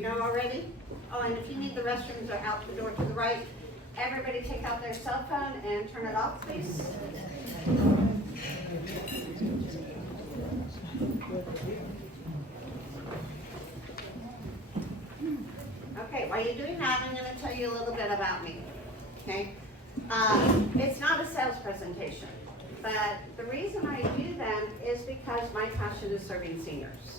you know already. Oh, and if you need the restrooms, are out the door to the right. Everybody take out their cell phone and turn it off, please. Okay, while you're doing that, I'm going to tell you a little bit about me. Okay, it's not a sales presentation, but the reason I do them is because my passion is serving seniors.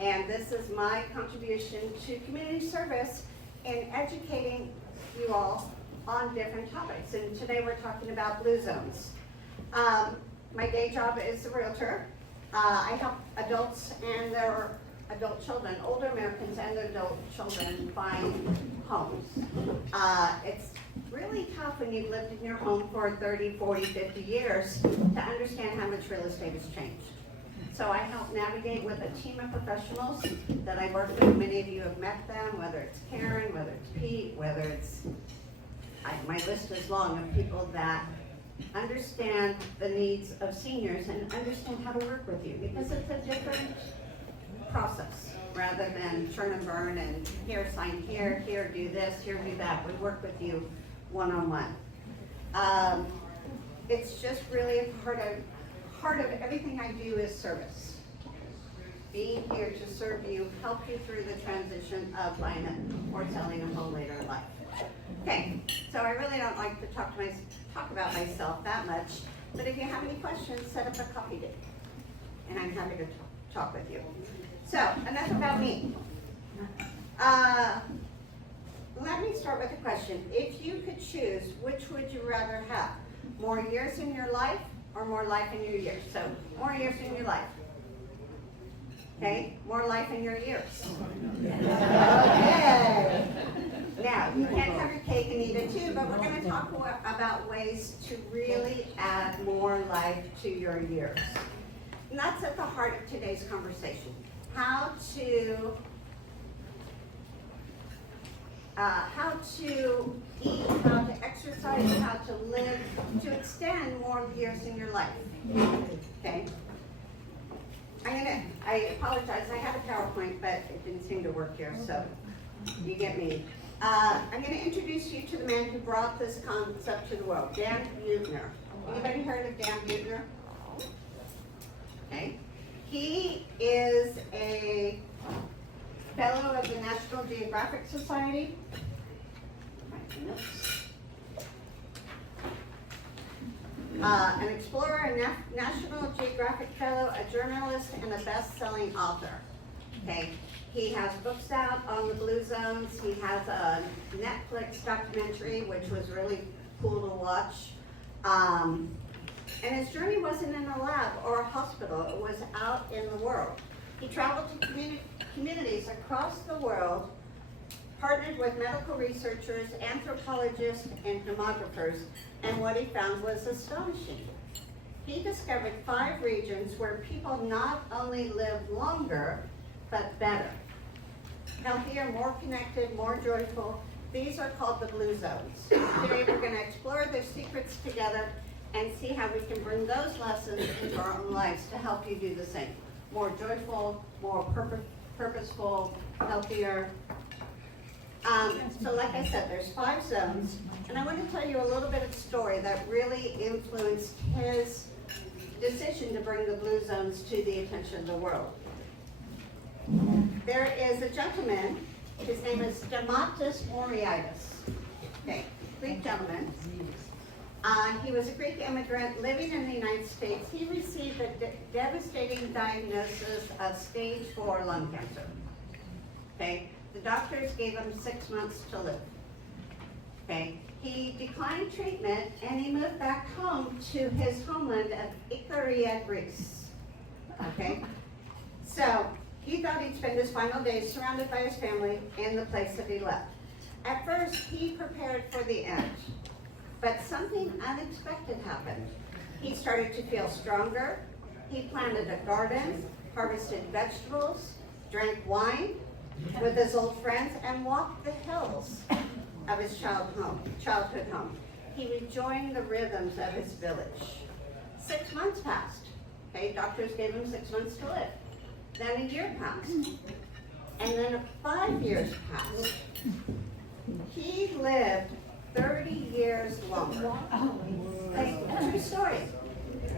And this is my contribution to community service in educating you all on different topics. And today we're talking about blue zones. My day job is a realtor. I help adults and their adult children, older Americans and their adult children, find homes. It's really tough when you've lived in your home for 30, 40, 50 years to understand how much real estate has changed. So I help navigate with a team of professionals that I work with. Many of you have met them, whether it's Karen, whether it's Pete, whether it's, my list is long of people that understand the needs of seniors and understand how to work with you, because it's a different process rather than churn and burn and here sign here, here do this, here do that. We work with you one-on-one. It's just really a part of everything I do is service. Being here to serve you, help you through the transition of buying or selling a home later in life. Okay, so I really don't like to talk about myself that much, but if you have any questions, set up a coffee date, and I'm happy to talk with you. So, enough about me. Let me start with a question. If you could choose, which would you rather have? More years in your life or more life in your years? So, more years in your life. Okay, more life in your years. Okay. Now, you can't have your cake and eat it too, but we're going to talk about ways to really add more life to your years. And that's at the heart of today's conversation. How to eat, how to exercise, how to live, to extend more years in your life. Okay? I apologize, I had a PowerPoint, but it didn't seem to work here, so you get me. I'm going to introduce you to the man who brought this concept to the world, Dan Buettner. Anybody heard of Dan Buettner? Okay. He is a fellow of the National Geographic Society. An explorer, a National Geographic Fellow, a journalist, and a best-selling author. Okay. He has books out on the blue zones. He has a Netflix documentary, which was really cool to watch. And his journey wasn't in a lab or a hospital. It was out in the world. He traveled to communities across the world, partnered with medical researchers, anthropologists, and demographers, and what he found was astonishing. He discovered 5 regions where people not only live longer, but better. Healthier, more connected, more joyful. These are called the blue zones. Today we're going to explore their secrets together and see how we can bring those lessons into our own lives to help you do the same. More joyful, more purposeful, healthier. So like I said, there's 5 zones, and I want to tell you a little bit of story that really influenced his decision to bring the blue zones to the attention of the world. There is a gentleman, his name is Stamatis Moriitis. Okay, Greek gentleman. He was a Greek immigrant living in the United States. He received a devastating diagnosis of stage 4 lung cancer. Okay, the doctors gave him 6 months to live. Okay, he declined treatment and he moved back home to his homeland of Ikaria, Greece. Okay, so he thought he'd spend his final days surrounded by his family in the place that he left. At first, he prepared for the end, but something unexpected happened. He started to feel stronger. He planted a garden, harvested vegetables, drank wine with his old friends, and walked the hills of his childhood home. He rejoined the rhythms of his village. 6 months passed. Okay, doctors gave him 6 months to live. Then a year passed. And then 5 years passed. He lived 30 years longer. Like, true story.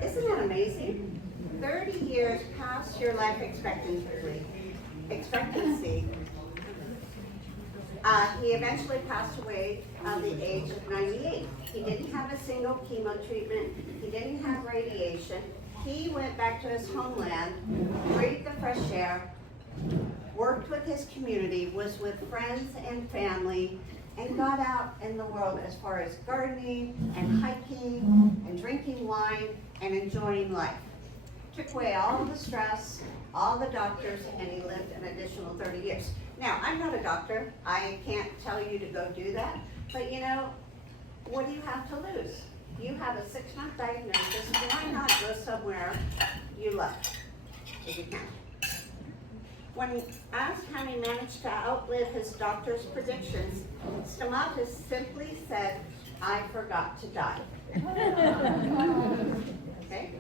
Isn't that amazing? 30 years past your life expectancy. He eventually passed away at the age of 98. He didn't have a single chemo treatment. He didn't have radiation. He went back to his homeland, breathed the fresh air, worked with his community, was with friends and family, and got out in the world as far as gardening and hiking and drinking wine and enjoying life. Took away all the stress, all the doctors, and he lived an additional 30 years. Now, I'm not a doctor. I can't tell you to go do that. But you know, what do you have to lose? You have a 6-month diagnosis. Why not go somewhere you love, if you can? When asked how he managed to outlive his doctor's predictions, Stamatis simply said, "I forgot to die." Okay?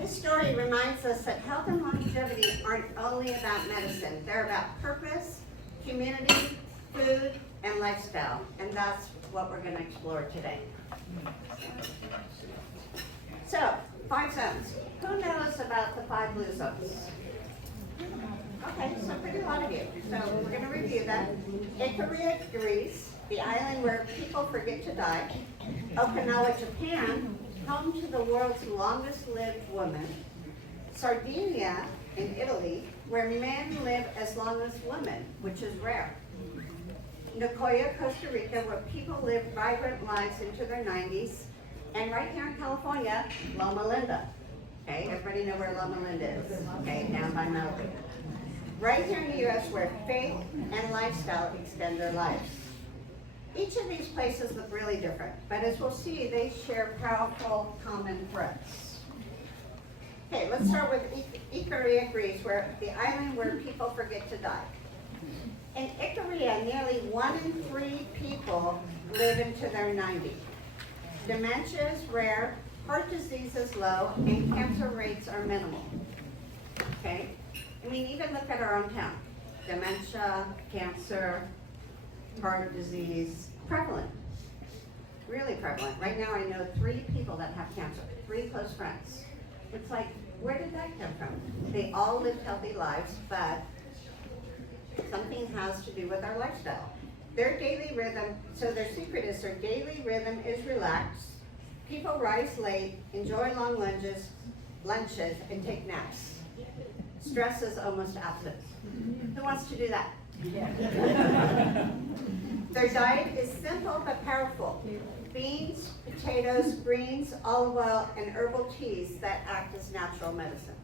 His story reminds us that health and longevity aren't only about medicine. They're about purpose, community, food, and lifestyle. And that's what we're going to explore today. So, 5 zones. Who knows about the 5 blue zones? Okay, so pretty lot of you. So we're going to review them. Ikaria, Greece, the island where people forget to die. Okinawa, Japan, home to the world's longest lived woman. Sardinia in Italy, where men live as long as women, which is rare. Nicoya, Costa Rica, where people live vibrant lives into their 90s. And right here in California, Loma Linda. Okay, everybody know where Loma Linda is? Okay, down by Malibu. Right here in the U.S., where faith and lifestyle extend their lives. Each of these places look really different, but as we'll see, they share powerful common threads. Okay, let's start with Ikaria, Greece, where the island where people forget to die. In Ikaria, nearly 1 in 3 people live into their 90s. Dementia is rare, heart disease is low, and cancer rates are minimal. Okay? I mean, even look at our own town. Dementia, cancer, heart disease, prevalent. Really prevalent. Right now I know 3 people that have cancer, 3 close friends. It's like, where did that come from? They all lived healthy lives, but something has to do with our lifestyle. Their daily rhythm, so their secret is their daily rhythm is relaxed. People rise late, enjoy long lunches, and take naps. Stress is almost absent. Who wants to do that? Yeah. Their diet is simple but powerful. Beans, potatoes, greens, olive oil, and herbal teas that act as natural medicine.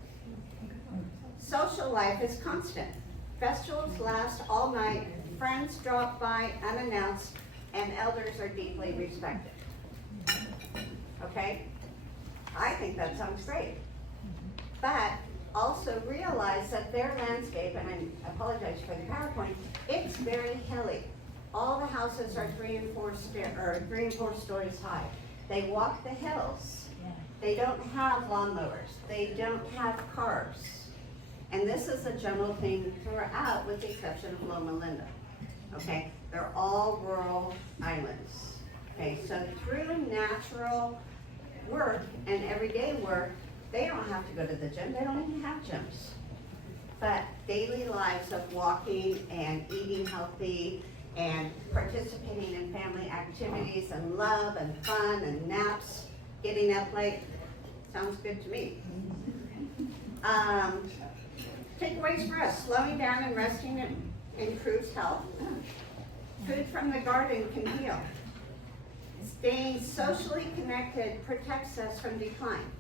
Social life is constant. Festivals last all night, friends drop by unannounced, and elders are deeply respected. Okay? I think that sounds great. But also realize that their landscape, and I apologize for the PowerPoint, it's very hilly. All the houses are 3 and 4 stories high. They walk the hills. They don't have lawnmowers. They don't have cars. And this is a general thing throughout, with the exception of Loma Linda. Okay, they're all rural islands. Okay, so through natural work and everyday work, they don't have to go to the gym. They don't even have gyms. But daily lives of walking and eating healthy and participating in family activities and love and fun and naps, getting up late, sounds good to me. Takeaways for us: slowing down and resting improves health. Food from the garden can heal. Staying socially connected protects us from decline.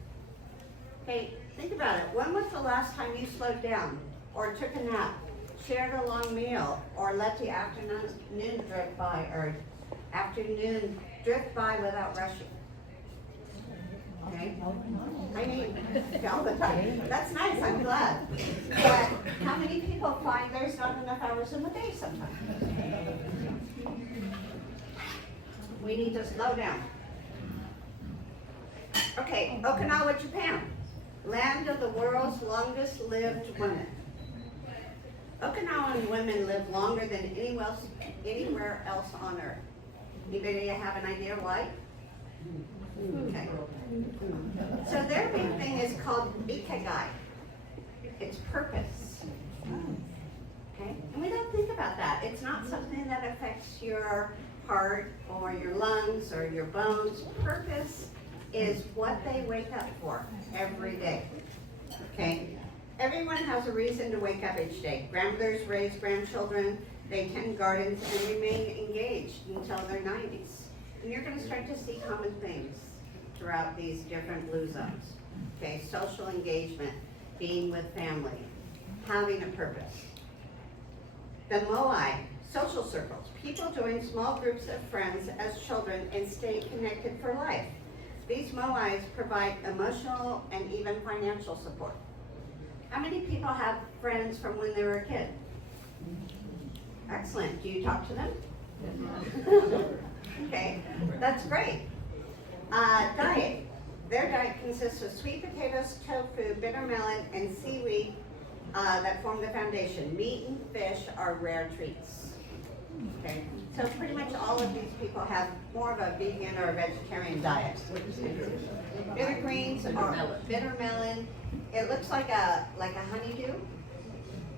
Okay, think about it. When was the last time you slowed down or took a nap, shared a long meal, or let the afternoon drift by without rushing? Okay? I mean, all the time. That's nice, I'm glad. But how many people find there's not enough hours in the day sometimes? We need to slow down. Okay, Okinawa, Japan, land of the world's longest lived women. Okinawan women live longer than anywhere else on earth. Anybody have an idea why? Okay. So their main thing is called ikigai. It's purpose. Okay? And we don't think about that. It's not something that affects your heart or your lungs or your bones. Purpose is what they wake up for every day. Okay? Everyone has a reason to wake up each day. Grandmothers raise grandchildren, they tend gardens, and remain engaged until their 90s. And you're going to start to see common themes throughout these different blue zones. Okay, social engagement, being with family, having a purpose. The Moai, social circles. People join small groups of friends as children and stay connected for life. These Moais provide emotional and even financial support. How many people have friends from when they were a kid? Excellent. Do you talk to them? Okay, that's great. Diet. Their diet consists of sweet potatoes, tofu, bitter melon, and seaweed that form the foundation. Meat and fish are rare treats. Okay, so pretty much all of these people have more of a vegan or a vegetarian diet. Bitter greens or bitter melon. It looks like a honeydew,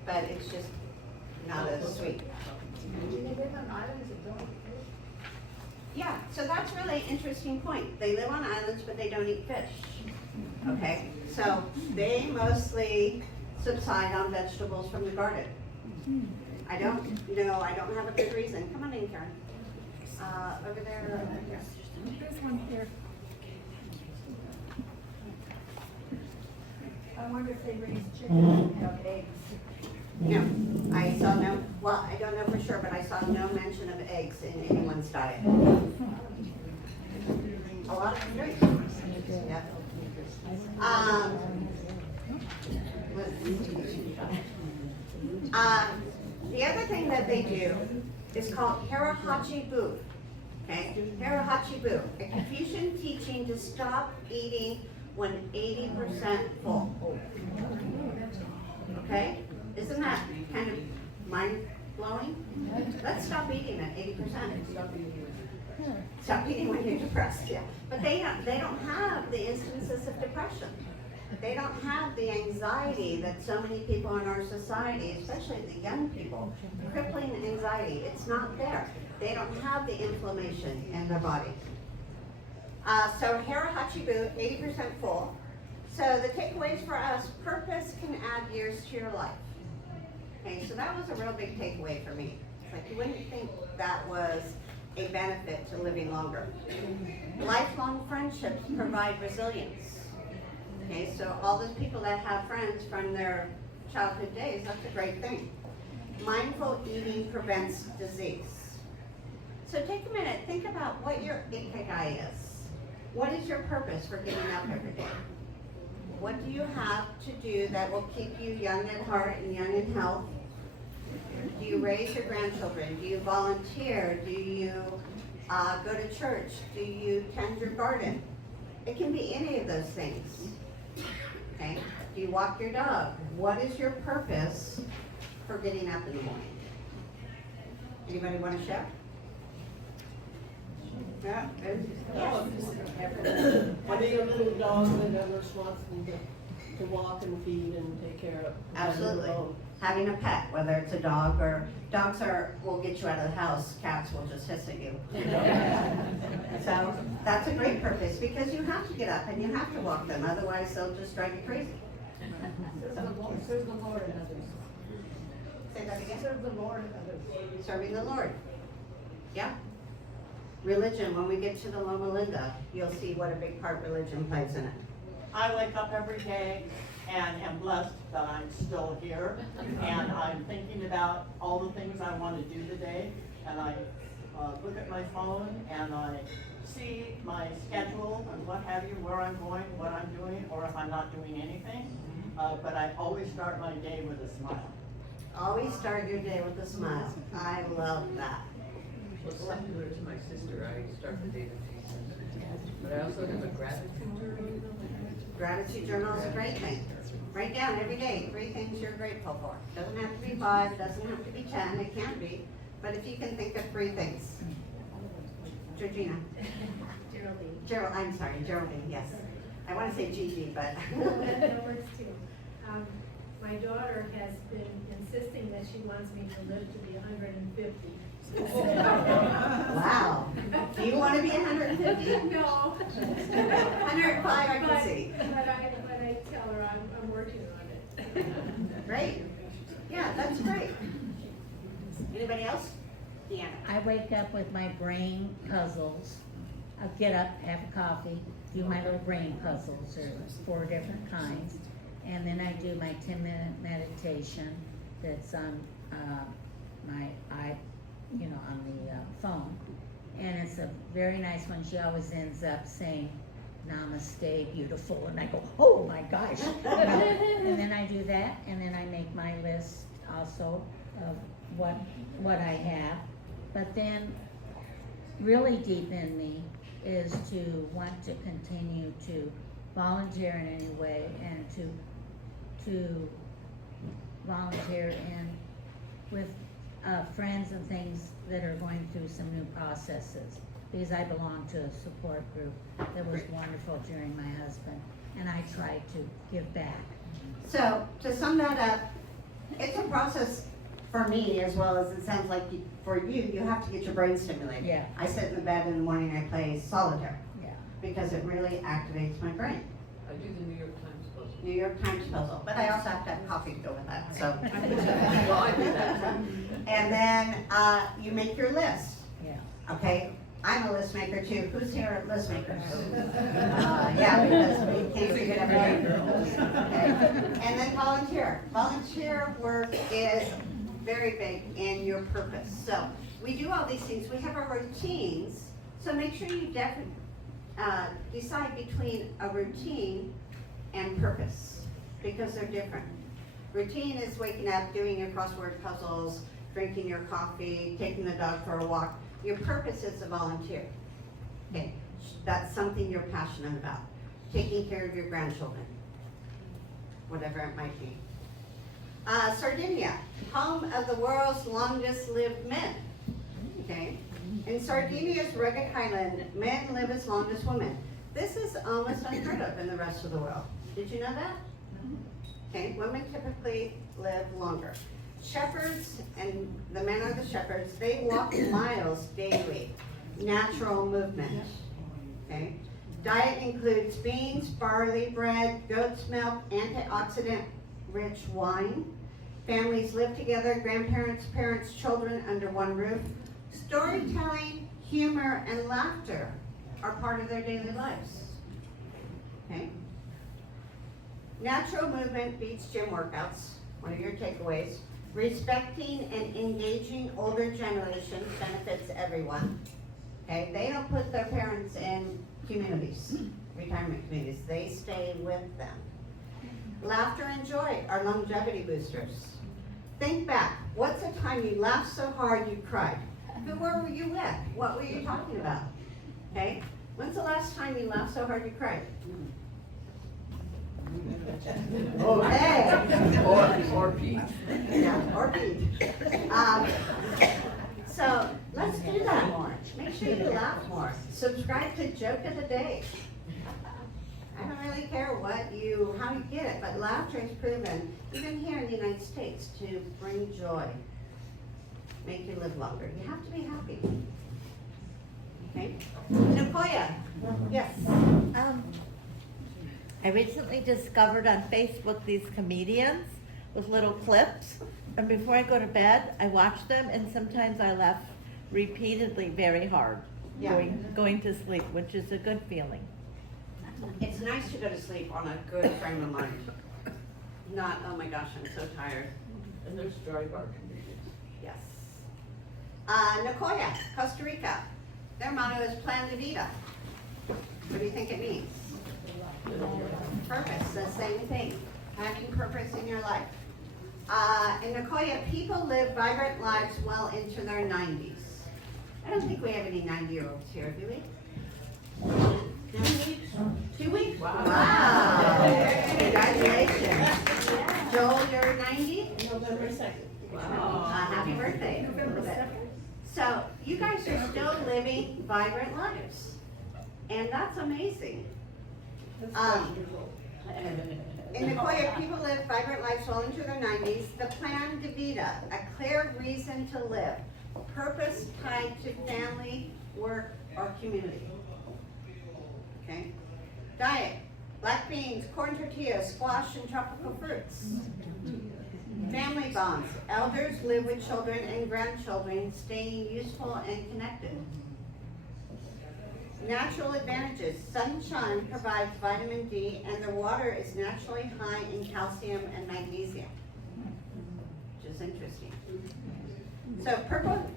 but it's just not as sweet. Yeah, so that's really an interesting point. They live on islands, but they don't eat fish. Okay, so they mostly subside on vegetables from the garden. I don't have a good reason. Come on in, Karen. Over there, over here. There's one here. I wonder if they raise chickens and have eggs. No, I saw no, well, I don't know for sure, but I saw no mention of eggs in anyone's diet. A lot of them do. Yeah. The other thing that they do is called harahachi-bu. Okay, harahachi-bu, a Confucian teaching to stop eating when 80% full. Okay, isn't that kind of mind-blowing? Let's stop eating at 80%. Stop eating when you're depressed, yeah. But they don't have the instances of depression. They don't have the anxiety that so many people in our society, especially the young people, crippling anxiety, it's not there. They don't have the inflammation in their body. So harahachi-bu, 80% full. So the takeaways for us, purpose can add years to your life. Okay, so that was a real big takeaway for me. It's like you wouldn't think that was a benefit to living longer. Lifelong friendships provide resilience. Okay, so all those people that have friends from their childhood days, that's a great thing. Mindful eating prevents disease. So take a minute, think about what your ikigai is. What is your purpose for getting up every day? What do you have to do that will keep you young at heart and young in health? Do you raise your grandchildren? Do you volunteer? Do you go to church? Do you tend your garden? It can be any of those things. Okay? Do you walk your dog? What is your purpose for getting up in the morning? Anybody want to share? Yeah. Having a little dog that I'm responsible to walk and feed and take care of. Absolutely. Having a pet, whether it's a dog or dogs will get you out of the house, cats will just hiss at you. So that's a great purpose because you have to get up and you have to walk them, otherwise they'll just drive you crazy. Serve the Lord and others. Say that again? Serve the Lord and others. Serving the Lord. Yeah. Religion, when we get to the Loma Linda, you'll see what a big part religion plays in it. I wake up every day and am blessed that I'm still here, and I'm thinking about all the things I want to do today, and I look at my phone and I see my schedule and what have you, where I'm going, what I'm doing, or if I'm not doing anything, but I always start my day with a smile. Always start your day with a smile. I love that. Well, similar to my sister, I start the day with Jesus. But I also have a gratitude journal. Gratitude journal is a great thing. Write down every day 3 things you're grateful for. Doesn't have to be 5, doesn't have to be 10, it can be, but if you can think of 3 things. Georgina. Geraldine, yes. I want to say Gigi, but. That works too. My daughter has been insisting that she wants me to live to be 150. Wow. Do you want to be 150? No. 105 I can see. But I tell her I'm working on it. Great. Yeah, that's great. Anybody else? Deanna. I wake up with my brain puzzles. I'll get up, have a coffee, do my little brain puzzles. There's 4 different kinds. And then I do my 10-minute meditation that's on my on the phone. And it's a very nice one. She always ends up saying, "Namaste, beautiful," and I go, "Oh my gosh!" And then I do that, and then I make my list also of what I have. But then, really deep in me is to want to continue to volunteer in any way and to volunteer in with friends and things that are going through some new processes. Because I belong to a support group that was wonderful during my husband, and I try to give back. So, to sum that up, it's a process for me as well as it sounds like for you, you have to get your brain stimulated. Yeah. I sit in the bed in the morning, I play solitaire Yeah. because it really activates my brain. I do the New York Times puzzle. New York Times puzzle, but I also have to have coffee to go with that, so. Well, I do that. And then, you make your list, Yeah. okay? I'm a list maker too. Who's here at list makers? Yeah, because we can't figure it out. Okay. And then volunteer. Volunteer work is very big in your purpose. So we do all these things. We have our routines. So make sure you decide between a routine and purpose because they're different. Routine is waking up, doing your crossword puzzles, drinking your coffee, taking the dog for a walk. Your purpose is to volunteer. Okay, that's something you're passionate about. Taking care of your grandchildren, whatever it might be. Sardinia, home of the world's longest lived men. Okay, in Sardinia's rugged highland, men live as long as women. This is almost unheard of in the rest of the world. Did you know that? Okay, women typically live longer. Shepherds, and the men are the shepherds, they walk miles daily. Natural movement. Okay. Diet includes beans, barley bread, goat's milk, antioxidant-rich wine. Families live together, grandparents, parents, children under one roof. Storytelling, humor, and laughter are part of their daily lives. Okay. Natural movement beats gym workouts. One of your takeaways. Respecting and engaging older generations benefits everyone. Okay, they don't put their parents in communities, retirement communities. They stay with them. Laughter and joy are longevity boosters. Think back. What's a time you laughed so hard you cried? Who were you with? What were you talking about? Okay, when's the last time you laughed so hard you cried? Okay. Or Pete. Yeah, or Pete. So let's do that more. Make sure you laugh more. Subscribe to Joke of the Day. I don't really care how you get it, but laughter is proven, even here in the United States, to bring joy, make you live longer. You have to be happy. Okay? Nicoya, yes. I recently discovered on Facebook these comedians with little clips, and before I go to bed, I watch them, and sometimes I laugh repeatedly very hard, Yeah. going to sleep, which is a good feeling. It's nice to go to sleep on a good frame of mind. Not, oh my gosh, I'm so tired. And there's dry bar comedians. Yes. Nicoya, Costa Rica. Their motto is Plan de Vida. What do you think it means? Purpose, the same thing. Having purpose in your life. In Nicoya, people live vibrant lives well into their 90s. I don't think we have any 90-year-olds here, do we? 2 weeks? Wow. Congratulations. Joel, you're 90? November 2nd. Happy birthday. So you guys are still living vibrant lives. And that's amazing. That's Um, 5 years old. In Nicoya, people live vibrant lives well into their 90s. The plan de vida, a clear reason to live, purpose tied to family, work, or community. Okay? Diet, black beans, corn tortillas, squash, and tropical fruits. Family bonds, elders live with children and grandchildren, staying useful and connected. Natural advantages, sunshine provides vitamin D and the water is naturally high in calcium and magnesium, which is interesting. So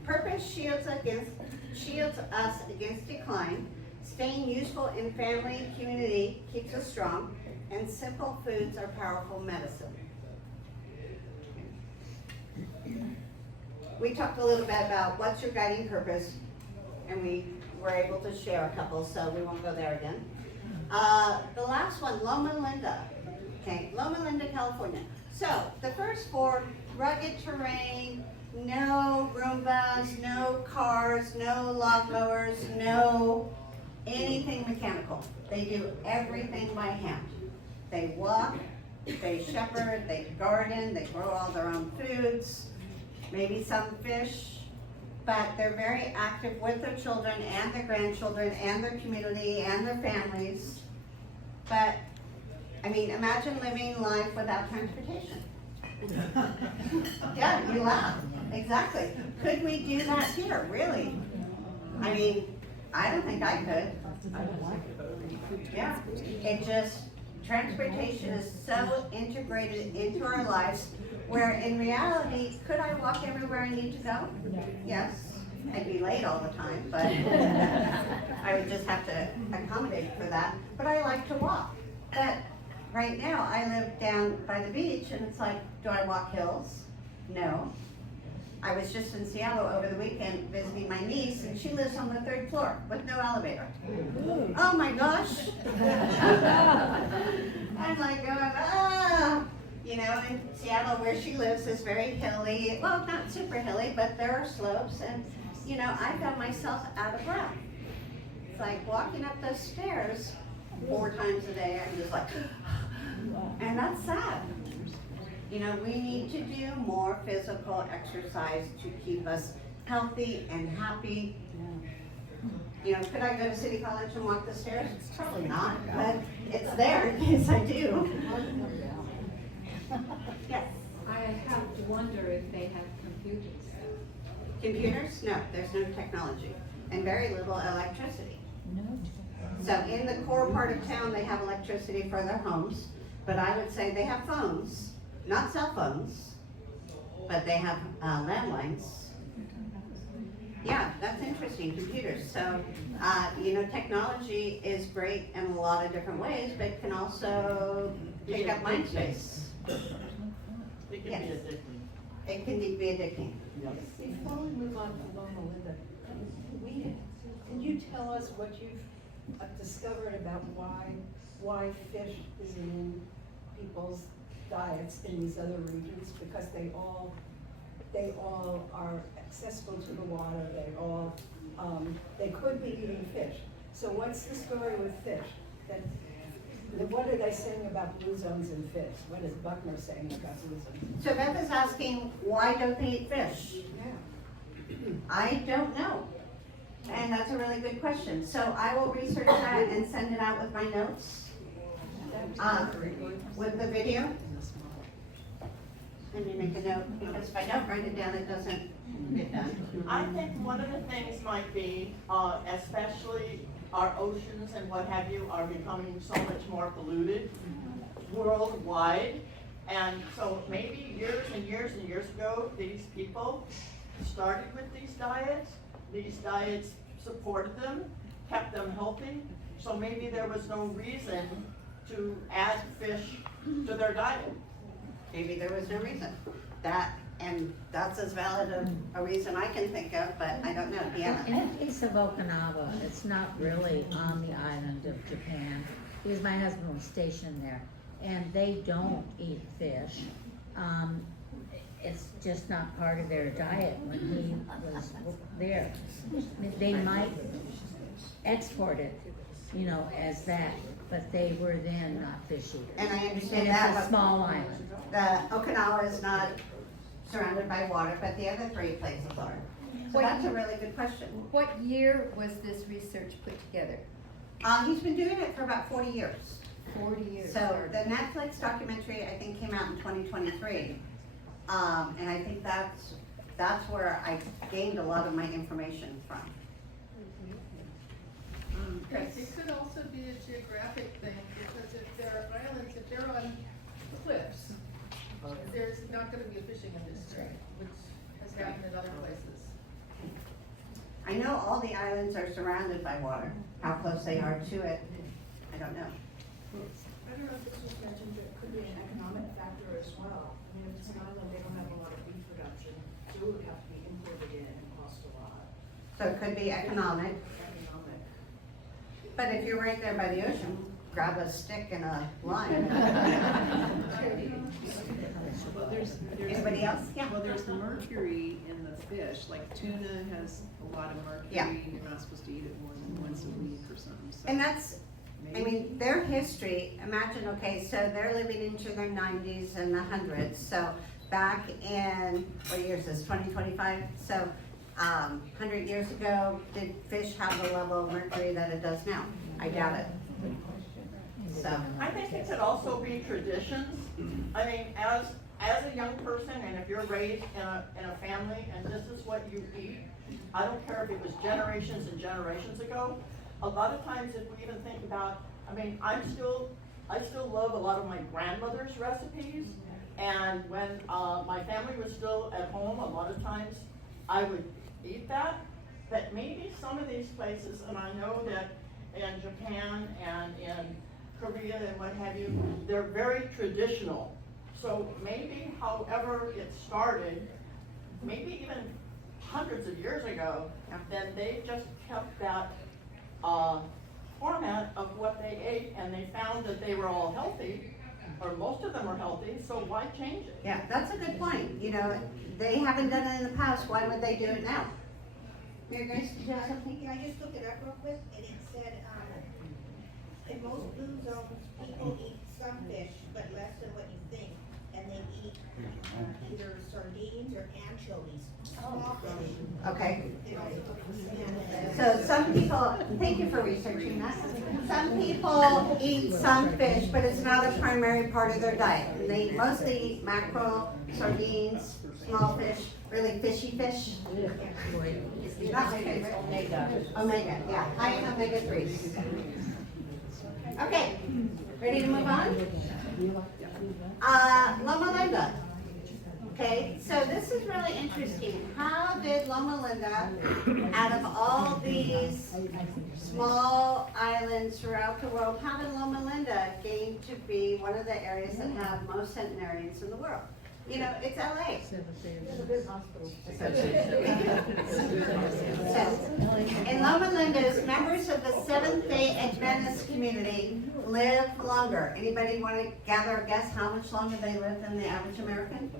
purpose shields us against decline, staying useful in family and community keeps us strong, and simple foods are powerful medicine. We talked a little bit about what's your guiding purpose, and we were able to share a couple, so we won't go there again. The last one, Loma Linda. Okay, Loma Linda, California. So the first 4, rugged terrain, no Roombas, no cars, no lawnmowers, no anything mechanical. They do everything by hand. They walk, they shepherd, they garden, they grow all their own foods, maybe some fish, but they're very active with their children and their grandchildren and their community and their families. But, I mean, imagine living life without transportation. Yeah, you laugh. Exactly. Could we do that here, really? I mean, I don't think I could. Yeah, it just, transportation is so integrated into our lives, where in reality, could I walk everywhere I need to go? Yes. I'd be late all the time, but I would just have to accommodate for that. But I like to walk. But right now, I live down by the beach, and it's like, do I walk hills? No. I was just in Seattle over the weekend visiting my niece, and she lives on the 3rd floor with no elevator. Oh my gosh. I'm like going, ah. You know, in Seattle where she lives is very hilly. Well, not super hilly, but there are slopes, and you know, I found myself out of breath. It's like walking up those stairs 4 times a day, I'm just like, and that's sad. You know, we need to do more physical exercise to keep us healthy and happy. You know, could I go to City College and walk the stairs? It's probably not, but it's there in case I do. Yes. I have to wonder if they have computers. Computers? No, there's no technology and very little electricity. So in the core part of town, they have electricity for their homes, but I would say they have phones, not cell phones, but they have landlines. Yeah, that's interesting, computers. So, you know, technology is great in a lot of different ways, but can also take up mind space. It can Yes. be addicting. It can be addicting. Before we move on to Loma Linda, can you tell us what you've discovered about why fish isn't in people's diets in these other regions? Because they all are accessible to the water, they could be eating fish. So what's the story with fish? What are they saying about blue zones in fish? What is Buckner saying about blue zones? So Beth is asking, why don't they eat fish? I don't know. And that's a really good question. So I will research that and send it out with my notes. With the video. And you make a note, because if I don't write it down, it doesn't get done. I think one of the things might be, especially our oceans and what have you are becoming so much more polluted worldwide. And so maybe years and years and years ago, these people started with these diets supported them, kept them healthy. So maybe there was no reason to add fish to their diet. Maybe there was no reason. That And that's as valid a reason I can think of, but I don't know, Deanna. In the case of Okinawa, it's not really on the island of Japan, because my husband was stationed there, and they don't eat fish. It's just not part of their diet when he was there. They might export it, you know, as that, but they were then not fish eaters. And I understand And that, it's a but small island. the Okinawa is not surrounded by water, but the other three places are. So What that's a year- really good question. What year was this research put together? He's been doing it for about 40 years. 40 years. So the Netflix documentary, I think, came out in 2023. And I think that's where I gained a lot of my information from. Chris? It could also be a geographic thing, because if there are islands, if they're on cliffs, there's not gonna be a fishing industry, which has happened in other places. I know all the islands are surrounded by water. How close they are to it, I don't know. I don't know if this was mentioned, but it could be an economic factor as well. I mean, if it's an island, they don't have a lot of beef production, so it would have to be imported in and cost a lot. So it could be economic, Economic. but if you're right there by the ocean, grab a stick and a line. Well, there's. Anybody else? Yeah. Well, there's mercury in the fish, like tuna has a lot of mercury, Yeah. and you're not supposed to eat it more than once a week or something, so. And that's, I maybe. mean, their history, imagine, okay, so they're living into their 90s and the hundreds, so back in, what year is this, 2025? So, 100 years ago, did fish have the level of mercury that it does now? I doubt it. So, I think it could also be traditions. I mean, as a young person, and if you're raised in a family and this is what you eat, I don't care if it was generations and generations ago. A lot of times, if we even think about, I mean, I still love a lot of my grandmother's recipes. And when my family was still at home, a lot of times I would eat that. But maybe some of these places, and I know that in Japan and in Korea and what have you, they're very traditional. So maybe however it started, maybe even hundreds of years ago, then they just kept that format of what they ate, and they found that they were all healthy, or most of them are healthy, so why change it? yeah, that's a good point. You know, they haven't done it in the past, why would they do it now? You're going to suggest something? I just looked it up real quick, and it said, in most blue zones, people eat some fish, but less than what you think. And they eat either sardines or anchovies, small fish. Okay. And also salmon. So some people, thank you for researching that. Some people eat some fish, but it's not a primary part of their diet. They mostly eat mackerel, sardines, small fish, really fishy fish. Not fish. Omega, yeah, high in omega-3s. Okay, ready to move on? Loma Linda. Okay, so this is really interesting. How did Loma Linda, out of all these small islands throughout the world, how did Loma Linda gain to be one of the areas that have most centenarians in the world? You know, it's LA. So, in Loma Linda's, members of the Seventh-day Adventist community live longer. Anybody want to gather a guess how much longer they live than the average American?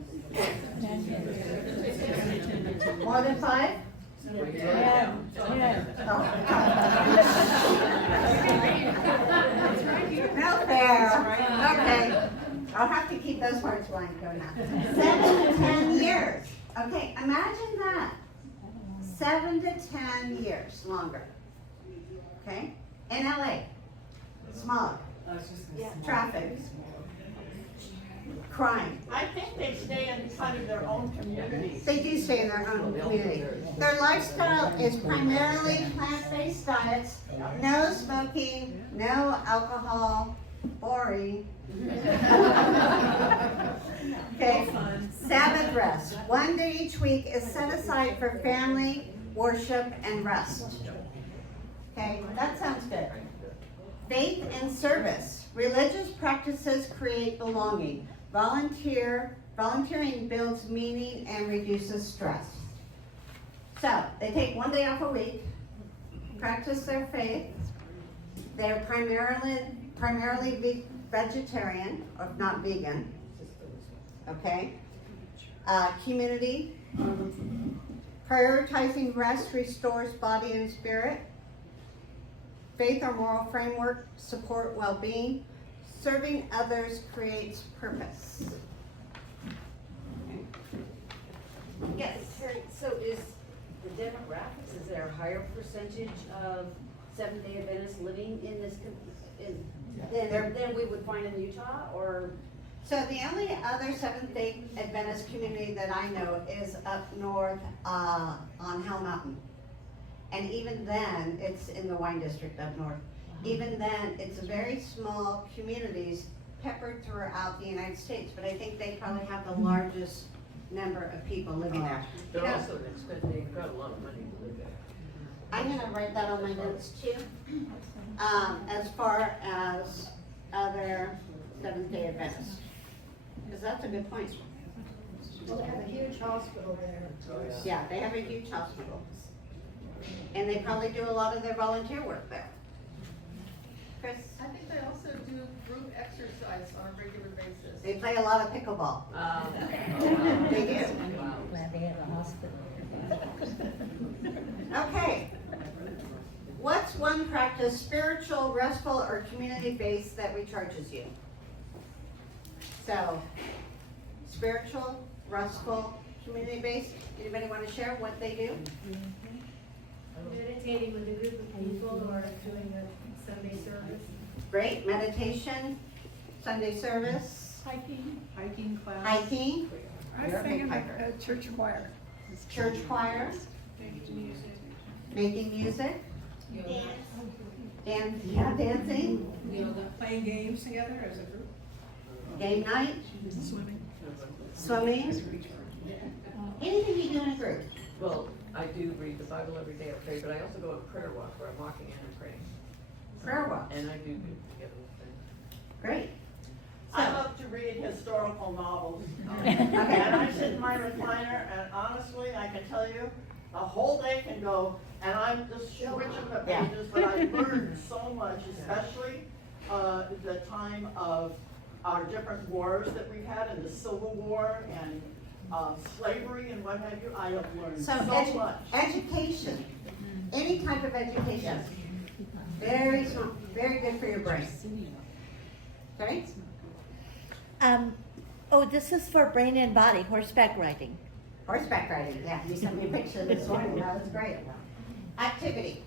More than 5? No fair. Okay. I'll have to keep those parts blank going now. 7 to 10 years. Okay, imagine that. 7 to 10 years longer. Okay? In LA. Smog. Traffic. Crime. I think they stay in kind of their own communities. They do stay in their own community. Their lifestyle is primarily plant-based diets, no smoking, no alcohol, boring. Okay, Sabbath rest. 1 day each week is set aside for family, worship, and rest. Okay, that sounds good. Faith and service. Religious practices create belonging. Volunteer Volunteering builds meaning and reduces stress. So, they take one day off a week, practice their faith. They're primarily vegetarian, or not vegan. Okay? Community. Prioritizing rest restores body and spirit. Faith or moral framework support well-being. Serving others creates purpose. Yes. Terry, so is the demographics, is there a higher percentage of Seventh-day Adventists living in this, than we would find in Utah, or? So the only other Seventh-day Adventist community that I know is up north on Hell Mountain. And even then, it's in the wine district up north. Even then, it's very small communities peppered throughout the United States, but I think they probably have the largest number of people living there. They're You know, also expensive, they've got a lot of money to live there. I'm gonna write that on my notes too. As far as other Seventh-day Adventists, because that's a good point. Well, they have a huge hospital there. Yeah, they have a huge hospital. And they probably do a lot of their volunteer work there. Chris? I think they also do group exercise on a regular basis. They play a lot of pickleball. They do. Glad they have a hospital. Okay. What's one practice, spiritual, restful, or community-based that recharges you? So, spiritual, restful, community-based. Anybody want to share what they do? Meditating with a group of people or doing a Sunday service. Great. Meditation, Sunday service, Hiking class. hiking, I sing in a church choir. church choir, making music, dancing, Playing games together as a group. game night, swimming. Anything you do in a group. Well, I do read the Bible every day, I pray, but I also go on prayer walk where I'm walking and I'm praying. Prayer walks. And I do get together with them. Great. I love to read historical novels. Okay. And I sit in my recliner, and honestly, I can tell you, the whole day can go, and I'm just switching the Yeah. pages, but I've learned so much, especially, the time of our different wars that we've had, and the Civil War, and, slavery and what have you. I have learned So so much. education, any type of education, very smart, very good for your brain. Okay? Oh, this is for brain and body, horseback riding. Horseback riding, yeah, you sent me a picture this morning, that was great. Activity,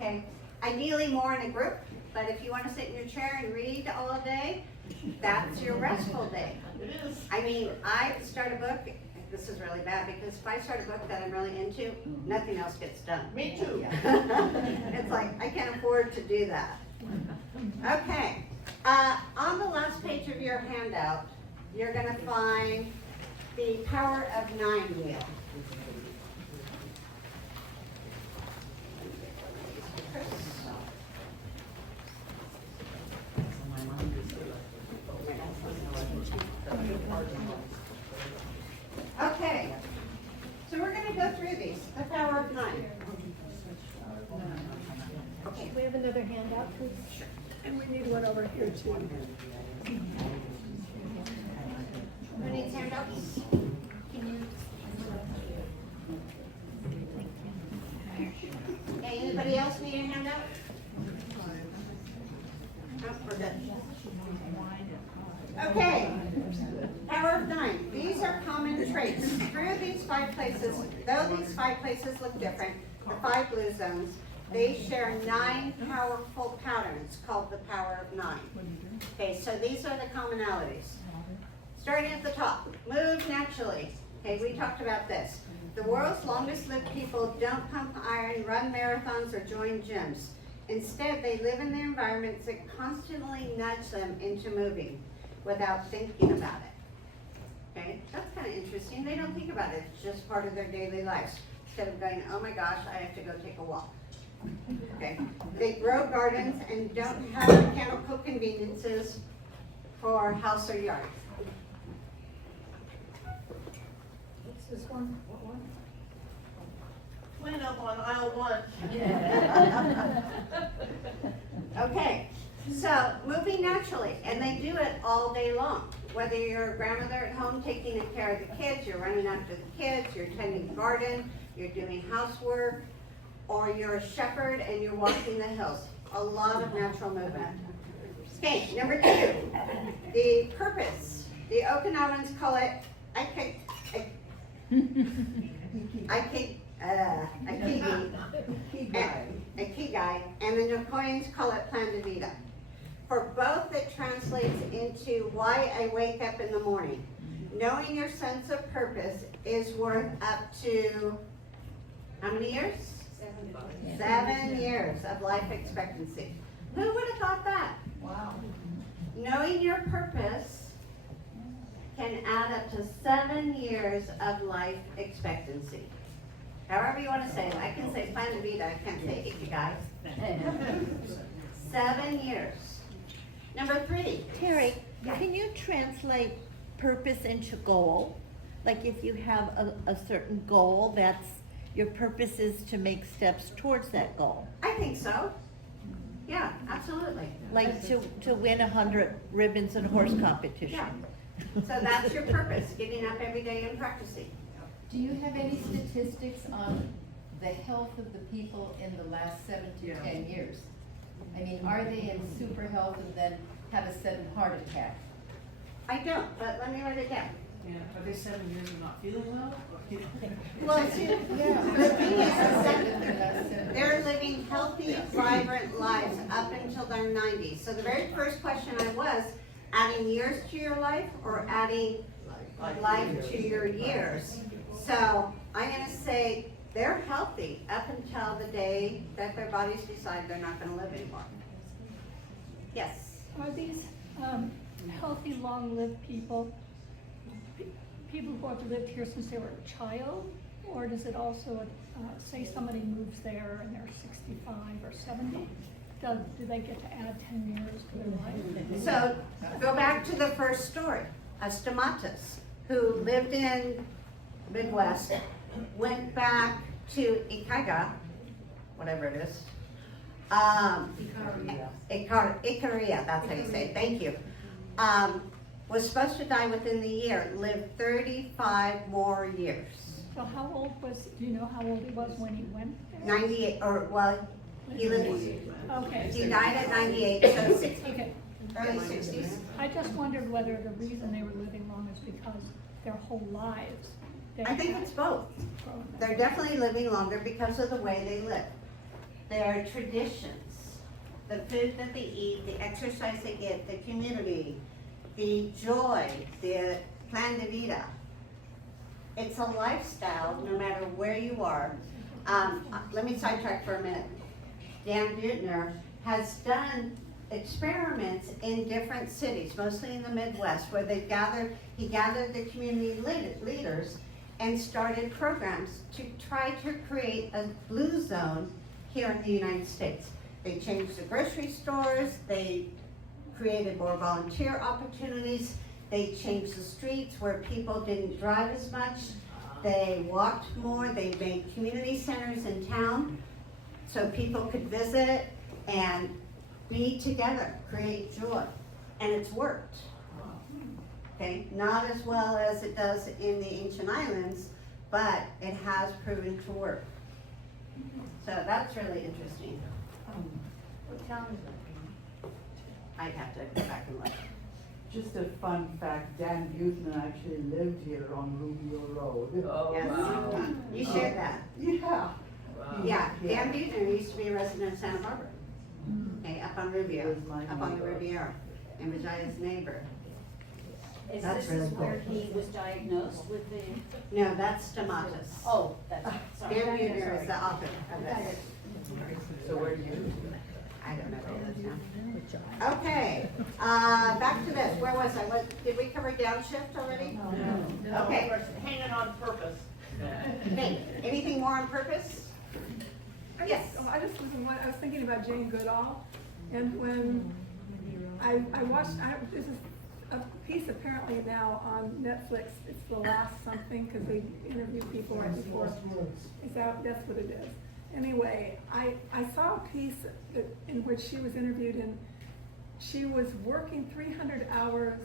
okay? Ideally more in a group, but if you wanna sit in your chair and read all day, that's your restful day. It is. I mean, I start a book, this is really bad, because if I start a book that I'm really into, nothing else gets done. Me too. It's like, I can't afford to do that. Okay, on the last page of your handout, you're gonna find the Power of 9 wheel. Okay, so we're gonna go through these, the Power of 9. Okay. We have another handout, please? And we need one over here too. Who needs handouts? Okay, anybody else need a handout? No, we're good. Okay, Power of 9. These are common traits. Through these 5 places, though these 5 places look different, the 5 blue zones, they share 9 powerful patterns called the Power of 9. Okay, so these are the commonalities. Starting at the top, move naturally. Okay, we talked about this. The world's longest lived people don't pump iron, run marathons, or join gyms. Instead, they live in the environments that constantly nudge them into moving without thinking about it. Okay, that's kind of interesting. They don't think about it. It's just part of their daily lives. Instead of going, oh my gosh, I have to go take a walk. Okay, they grow gardens and don't have mechanical conveniences for house or yard. Is this one, what one? Line up on aisle one. Okay, so moving naturally, and they do it all day long. Whether you're a grandmother at home taking care of the kids, you're running after the kids, you're tending the garden, you're doing housework, or you're a shepherd and you're walking the hills. A lot of natural movement. Okay, number 2, the purpose. The Okinawans call it Ikigai, and the Nicoyans call it plan de vida. For both, it translates into why I wake up in the morning. Knowing your sense of purpose is worth up to, how many years? 7 years of life expectancy. Who would have thought that? Wow. Knowing your purpose can add up to 7 years of life expectancy. However you want to say it. I can say plan de vida, I can't say Ikigai. 7 years. Number 3. Terry, can you translate purpose into goal? Like if you have a certain goal, that's, your purpose is to make steps towards that goal. I think so. Yeah, absolutely. Like to win 100 ribbons in horse competition. Yeah. So that's your purpose, getting up every day and practicing. Do you have any statistics on the health of the people in the last 7 to 10 years? I mean, are they in super health and then have a sudden heart attack? I don't, but let me write it down. Yeah, are they 7 years of not feeling well? Well, see, the thing is that they're living healthy, vibrant lives up until their 90s. So the very first question I was, adding years to your life or adding life to your years? So I'm gonna say they're healthy up until the day that their bodies decide they're not gonna live anymore. Yes? Are these healthy, long-lived people, people who have lived here since they were a child? Or does it also, say somebody moves there and they're 65 or 70, do they get to add 10 years to their life? So go back to the first story, a stomatus who lived in Midwest, went back to Ikaga, whatever it is. Ikaria, that's how you say it, thank you. Was supposed to die within the year, lived 35 more years. So how old was, do you know how old he was when he went there? 98, or well, he lived, Okay. he died at 98, so 60, Okay. early 60s. I just wondered whether the reason they were living long is because their whole lives. I think it's both. They're definitely living longer because of the way they live. Their traditions, the food that they eat, the exercise they get, the community, the joy, the plan de vida. It's a lifestyle no matter where you are. Let me sidetrack for a minute. Dan Buettner has done experiments in different cities, mostly in the Midwest, where he gathered the community leaders and started programs to try to create a blue zone here in the United States. They changed the grocery stores, they created more volunteer opportunities, they changed the streets where people didn't drive as much, they walked more, they made community centers in town so people could visit and be together, create joy, and it's worked. Okay, not as well as it does in the ancient islands, but it has proven to work. So that's really interesting. What town is that? I'd have to go back and look. Just a fun fact, Dan Buettner actually lived here on Rubio Road. Oh, Yes. wow. You shared that. Yeah. Wow. Yeah, Dan Buettner used to be a resident of Santa Barbara. Okay, up on Rubio, Was my up on the neighbor. Riviera, and Vijaya's neighbor. Is That's this really where cool. he was diagnosed with the, No, that's stomatus. oh, that's, sorry. Dan Buettner is the author of this. So where do you? I don't know where it is now. Okay, back to this. Where was I? Did we cover downshift already? No, Okay. we're hanging on purpose. Okay, anything more on purpose? Yes. I just was thinking about Jane Goodall, and when I watched, this is piece apparently now on Netflix, it's The Last Something, because they interview people right before. Is that's what it is. Anyway, I saw a piece in which she was interviewed, and she was working 300 hours,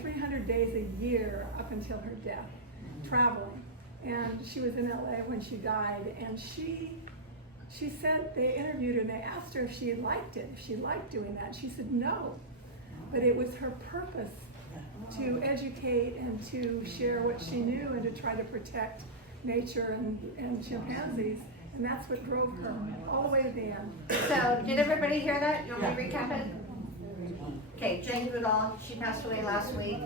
300 days a year up until her death, traveling. And she was in LA when she died, and she said, they interviewed her and they asked her if she liked it, if she liked doing that. She said no, but it was her purpose to educate and to share what she knew and to try to protect nature and chimpanzees. And that's what drove her all the way to the end. So, did everybody hear that? You want me to recap it? Okay, Jane Goodall, she passed away last week.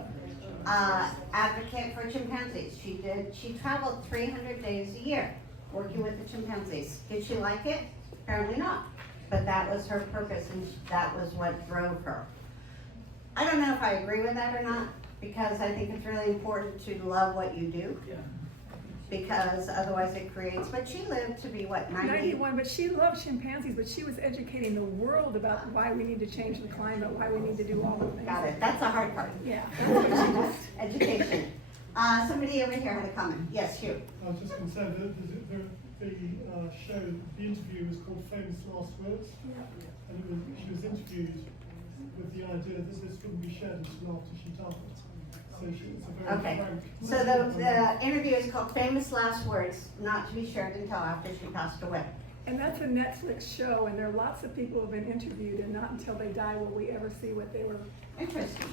Advocate for chimpanzees. She traveled 300 days a year working with the chimpanzees. Did she like it? Apparently not. But that was her purpose, and that was what drove her. I don't know if I agree with that or not, because I think it's really important to love what you do. Because otherwise it creates, but she lived to be what, 91, but she loved chimpanzees, but she was educating the world about why we need to change the climate, why we need to do all the things. Got it. That's a hard part. Yeah, that's what she was. Education. Somebody over here had a comment. Yes, Hugh. I was just going to say that the show, the interview was called Famous Last Words, and she was interviewed with the idea that this wouldn't be shared until after she died. So it's a very Okay. frank. So the interview is called Famous Last Words, not to be shared until after she passed away. And that's a Netflix show, and there are lots of people who have been interviewed, and not until they die will we ever see what they were. Interesting.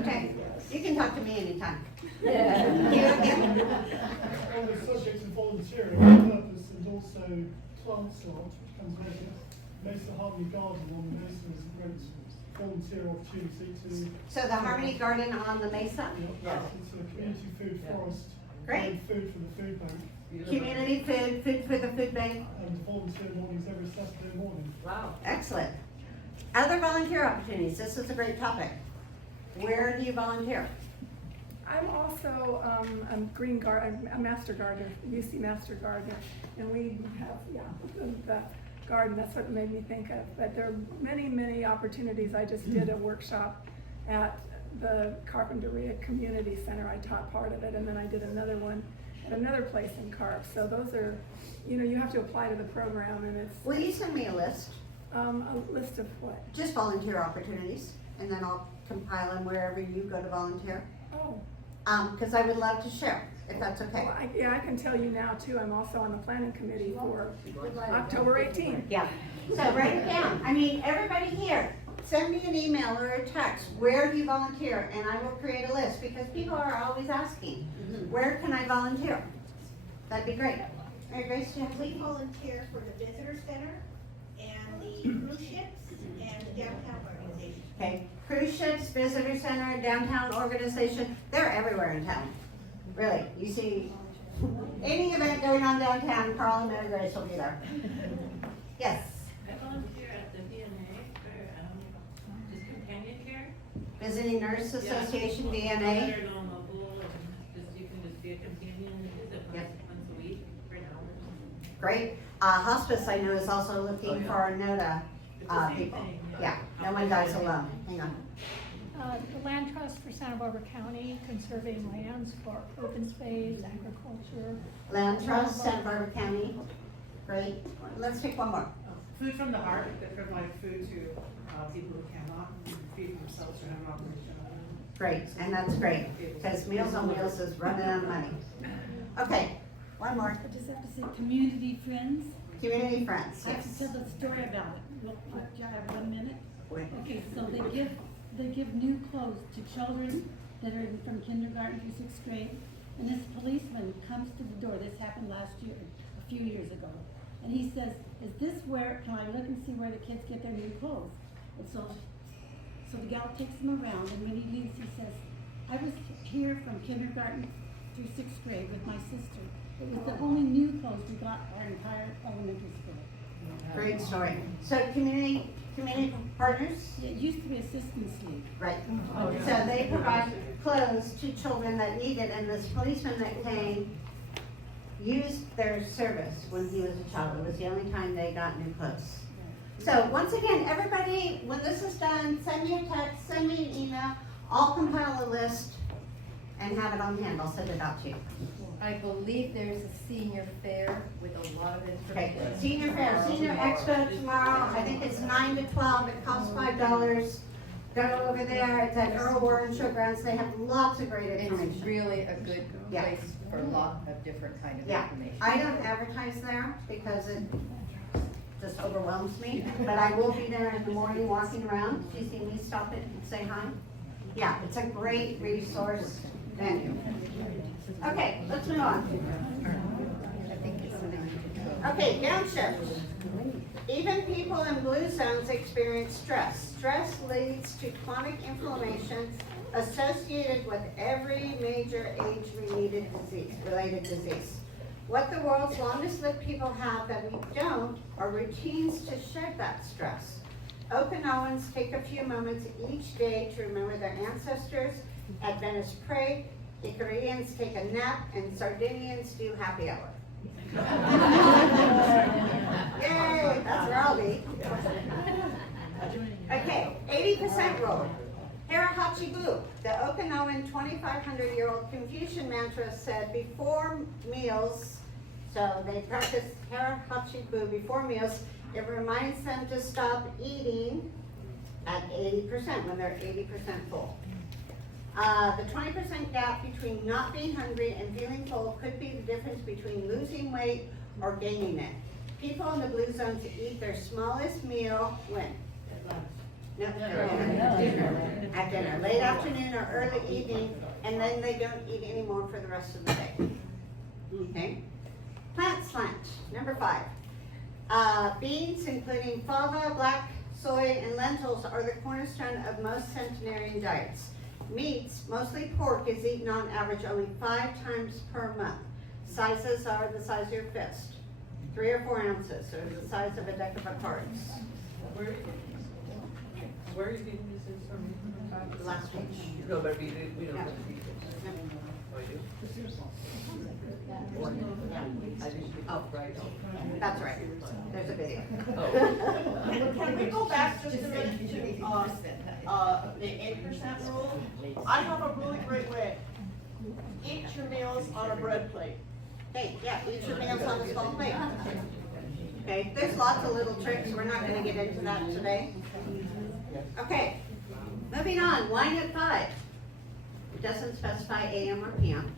Okay. You can talk to me anytime. On the subject of volunteering, purpose and also plant salt, which comes later, Mesa Harmony Garden on the Mesa is a great volunteer opportunity to. So the Harmony Garden on the Mesa? Yes, it's a community food forest. Great. And food for the food bank. Community food for the food bank. And volunteer mornings every Saturday morning. Wow. Excellent. Other volunteer opportunities. This is a great topic. Where do you volunteer? I'm also a master gardener, UC master gardener, and we have, the garden, that's what made me think of. But there are many, many opportunities. I just did a workshop at the Carpinteria Community Center. I taught part of it, and then I did another one at another place in Carp. So those are, you have to apply to the program, and it's. Will you send me a list? A list of what? Just volunteer opportunities, and then I'll compile them wherever you go to volunteer. Oh. Because I would love to share, if that's okay. Well, I can tell you now too, I'm also on the planning committee for October 18th. Yeah. So write it down. I mean, everybody here, send me an email or a text. Where do you volunteer? And I will create a list, because people are always asking, where can I volunteer? That'd be great. All right, Grace, do you have We volunteer for the visitor center and the cruise ships and the downtown organization. Okay, cruise ships, visitor center, downtown organization, they're everywhere in town. Really, you see any event going on downtown, Carl and Mary Grace will be there. Yes? I volunteer at the VNA for just companion care. Visiting Nurse Association, VNA. They're non-mobile, and you can just be a companion, visit once a week for an hour. Great. Hospice, I know, is also looking for a NODA people. Yeah, no one dies alone. Hang on. The Land Trust for Santa Barbara County, conserving lands for open space, agriculture. Land Trust, Santa Barbara County. Great. Let's take one more. Food from the Heart, that provide food to people who cannot feed themselves or have an operation. Great, and that's great, because Meals on Wheels is running out of money. Okay, one more. I just have to say, community friends. Community friends, I have to yes. tell the story about it. Do you have 1 minute? Wait. Okay, so they give new clothes to children that are from kindergarten through 6th grade. And this policeman comes to the door. This happened last year, a few years ago. And he says, "Is this where, can I look and see where the kids get their new clothes?" And so the gal takes him around, and when he leaves, he says, "I was here from kindergarten through 6th grade with my sister. It was the only new clothes we got our entire elementary school." Great story. So community partners? It used to be Assistance League. Right. So they provide clothes to children that need it, and this policeman that came used their service when he was a child. It was the only time they got new clothes. So once again, everybody, when this is done, send me a text, send me an email, I'll compile a list and have it on hand, I'll send it out to you. I believe there's a senior fair with a lot of Okay, information. senior fair, senior expo tomorrow, I think it's 9 to 12, it costs $5. Go over there, it's at Earl Warren Showgrounds, they have lots of great information. It's really a good Yeah. place for a lot of different kind of Yeah, information. I don't advertise there because it just overwhelms me, but I will be there in the morning walking around. If you see me, stop it and say hi. Yeah, it's a great resource venue. Okay, let's move on. Okay, downshift. Even people in blue zones experience stress. Stress leads to chronic inflammation associated with every major age-related disease. What the world's longest lived people have that we don't are routines to shed that stress. Okinawans take a few moments each day to remember their ancestors. Adventists pray. Icarians take a nap, and Sardinians do happy hour. Yay, that's where I'll be. Okay, 80% rule. Harahachibu, the Okinawan 2,500-year-old Confucian mantra said before meals, so they practice Harahachibu before meals. It reminds them to stop eating at 80%, when they're 80% full. The 20% gap between not being hungry and feeling full could be the difference between losing weight or gaining it. People in the blue zones eat their smallest meal when? No, at dinner, late afternoon or early evening, and then they don't eat anymore for the rest of the day. Okay? Plant slant, number 5. Beans, including fava, black soy, and lentils, are the cornerstone of most centenarian diets. Meats, mostly pork, is eaten on average only 5 times per month. Sizes are the size of your fist, 3 or 4 ounces, or the size of a deck of cards. Where are you getting this information? Last week. No, but we don't have to read No. this. Oh, you do? I didn't get Oh, right. that's right. There's a video. Can we go back just a minute to, the 8% rule? I have a really great way. Eat your meals on a bread plate. Okay, yeah, eat your meals on a small plate. Okay, there's lots of little tricks, we're not gonna get into that today. Okay, moving on, wine at 5. It doesn't specify AM or PM.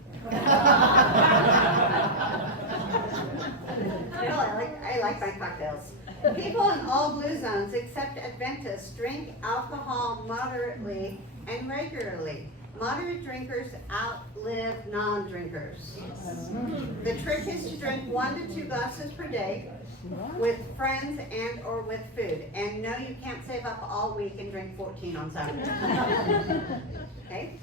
I like my cocktails. People in all blue zones except Adventists drink alcohol moderately and regularly. Moderate drinkers outlive non-drinkers. The trick is to drink 1 to 2 glasses per day with friends and or with food. And no, you can't save up all week and drink 14 on Saturday. Okay?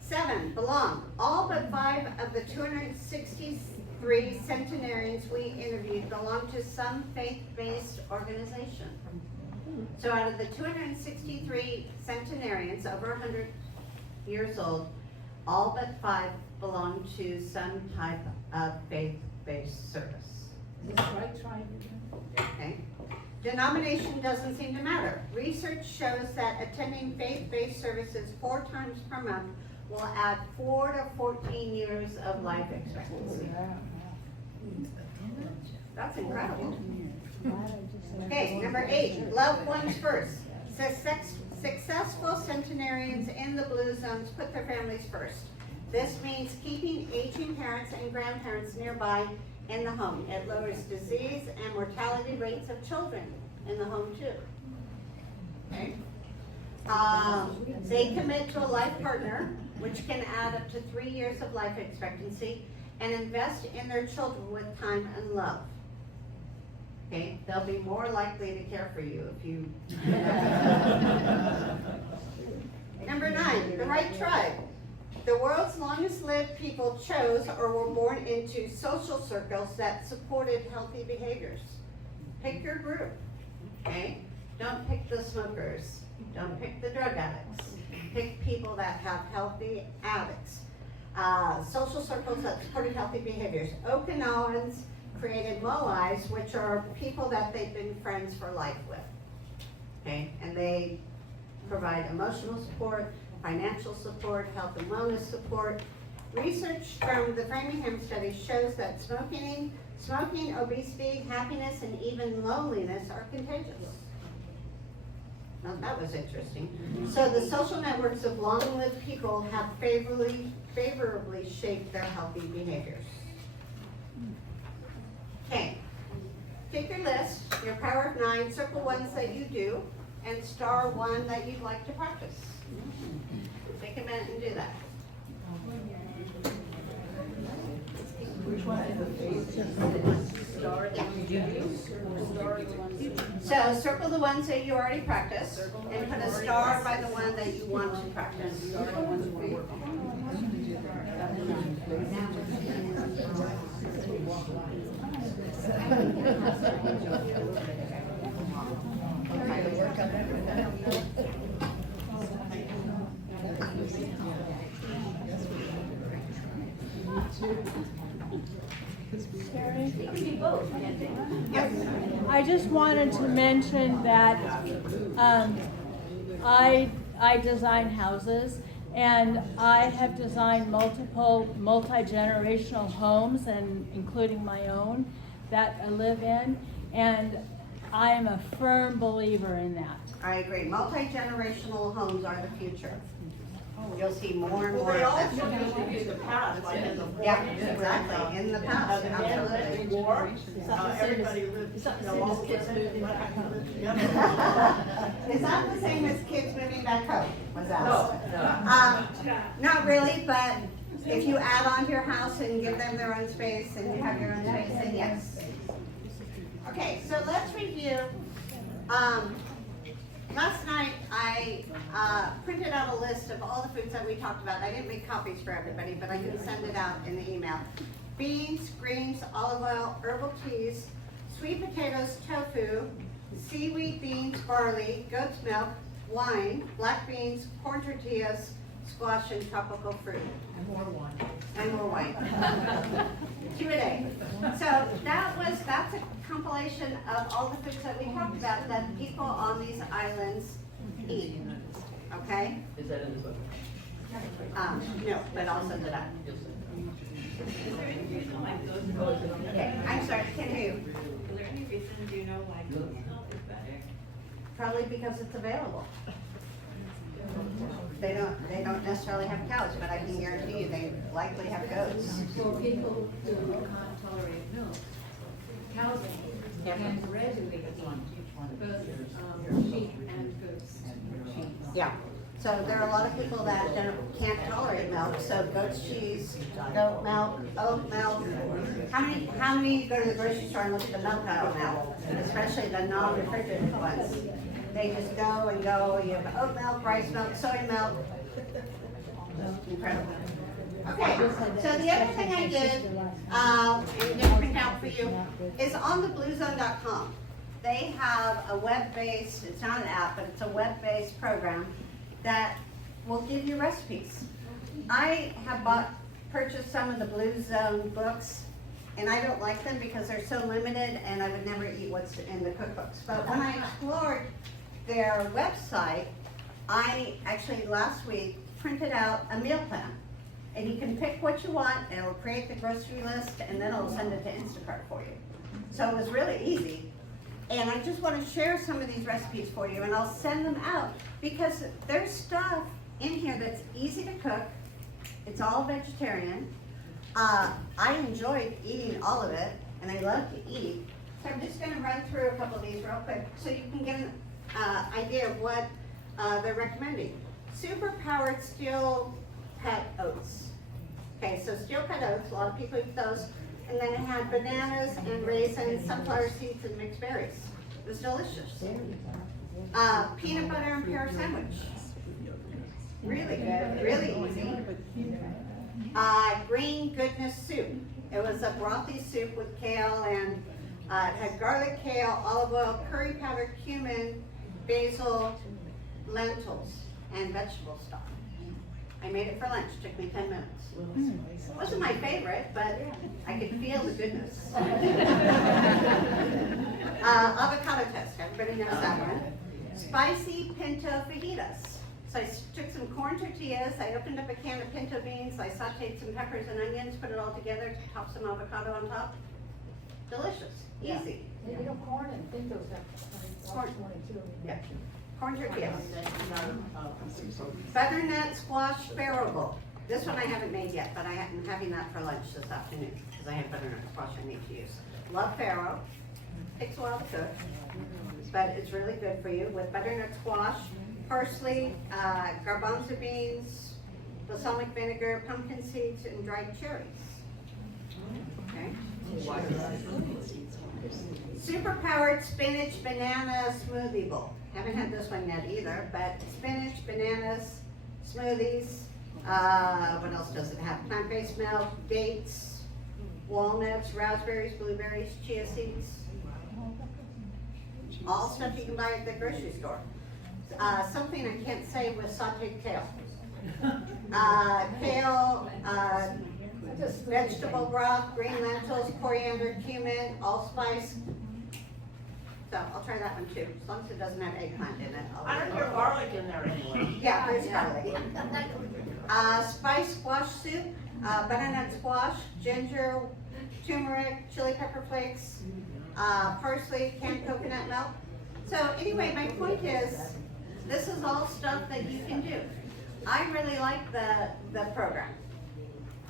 7, belong. All but 5 of the 263 centenarians we interviewed belong to some faith-based organization. So out of the 263 centenarians over 100 years old, all but 5 belong to some type of faith-based service. Is this right, trying to? Okay. Denomination doesn't seem to matter. Research shows that attending faith-based services 4 times per month will add 4 to 14 years of life expectancy. That's incredible. Okay, number 8, loved ones first. Successful centenarians in the blue zones put their families first. This means keeping aging parents and grandparents nearby in the home. It lowers disease and mortality rates of children in the home too. Okay. They commit to a life partner, which can add up to 3 years of life expectancy, and invest in their children with time and love. Okay, they'll be more likely to care for you if you. Number 9, the right tribe. The world's longest lived people chose or were born into social circles that supported healthy behaviors. Pick your group, okay? Don't pick the smokers. Don't pick the drug addicts. Pick people that have healthy addicts. Social circles that supported healthy behaviors. Okinawans created moais, which are people that they've been friends for life with. Okay, and they provide emotional support, financial support, health and wellness support. Research from the Framingham study shows that smoking, obesity, happiness, and even loneliness are contagious. Now that was interesting. So the social networks of long-lived people have favorably shaped their healthy behaviors. Okay, take your list, your power of 9, circle ones that you do, and star one that you'd like to practice. Take a minute and do that. Which one is the star that you do, or star the ones that So circle the ones that you already practiced, and put a star by the one that you want to practice. star the ones you want to work on? I just wanted to mention that I design houses, and I have designed multiple multi-generational homes, and including my own that I live in, and I am a firm believer in that. I agree. Multi-generational homes are the future. You'll see more and more Well, they of also that. used to be the past, like in the forties. Yeah, exactly, in the past, The men lived in absolutely. war, everybody lived, all the kids lived together. Is that the same as kids moving back home, was asked? No. Not really, but if you add on to your house and give them their own space and you have your own space, then yes. Okay, so let's review. Last night I printed out a list of all the foods that we talked about. I didn't make copies for everybody, but I can send it out in the email. Beans, greens, olive oil, herbal teas, sweet potatoes, tofu, seaweed, beans, barley, goat's milk, wine, black beans, corn tortillas, squash, and tropical fruit. And more wine. And more wine. 2 a day. So that's a compilation of all the foods that we talked about that people on these islands eat. Okay? Is that in the book? No, but I'll send it out. Is there any reason why goat's milk? Okay, I'm sorry, can hear you. Is there any reason, do you know why goat's milk is better? Probably because it's available. They don't necessarily have cows, but I can guarantee you they likely have goats. For people who can't tolerate milk, cows can regulate both sheep and goats. Yeah. So there are a lot of people that can't tolerate milk, so goat's cheese, goat milk, oat milk. How many go to the grocery store and look at the milk aisle now? Especially the non-refrigerated ones. They just go and go, you have oat milk, rice milk, soy milk. Incredible. Okay, so the other thing I did, and didn't print out for you, is on the bluezone.com. They have a web-based, it's not an app, but it's a web-based program that will give you recipes. I have purchased some of the Blue Zone books, and I don't like them because they're so limited and I would never eat what's in the cookbooks. But when I explored their website, I actually last week printed out a meal plan. And you can pick what you want, and it'll create the grocery list, and then it'll send it to Instacart for you. So it was really easy. And I just want to share some of these recipes for you, and I'll send them out because there's stuff in here that's easy to cook. It's all vegetarian. I enjoyed eating all of it, and I love to eat. So I'm just going to run through a couple of these real quick so you can get an idea of what they're recommending. Super powered steel cut oats. Okay, so steel cut oats, a lot of people eat those. And then it had bananas and raisins, sunflower seeds, and mixed berries. It was delicious. Peanut butter and pear sandwich. Really good, really easy. Green goodness soup. It was a brothy soup with kale and it had garlic, kale, olive oil, curry powder, cumin, basil, lentils, and vegetable stock. I made it for lunch, took me 10 minutes. It wasn't my favorite, but I could feel the goodness. Avocado toast, everybody knows that one. Spicy pinto fajitas. So I took some corn tortillas, I opened up a can of pinto beans, I sauteed some peppers and onions, put it all together, topped some avocado on top. Delicious, easy. You know, corn and pintos have, Corn. too. Yeah. Corn tortillas. Butternut squash farro bowl. This one I haven't made yet, but I'm having that for lunch this afternoon, because I have butternut squash I need to use. Love farro. Takes a while to cook, but it's really good for you with butternut squash, parsley, garbanzo beans, balsamic vinegar, pumpkin seeds, and dried cherries. Okay. Super powered spinach banana smoothie bowl. Haven't had this one yet either, but spinach, bananas, smoothies. What else does it have? Plant-based milk, dates, walnuts, raspberries, blueberries, chia seeds. All stuff you can buy at the grocery store. Something I can't say was sauteed kale. Kale, vegetable broth, green lentils, coriander, cumin, allspice. So I'll try that one too, as long as it doesn't have eggplant in it. I don't hear garlic in there anyway. Yeah, there's garlic. Spice squash soup, butternut squash, ginger, turmeric, chili pepper flakes, parsley, canned coconut milk. So anyway, my point is, this is all stuff that you can do. I really like the program.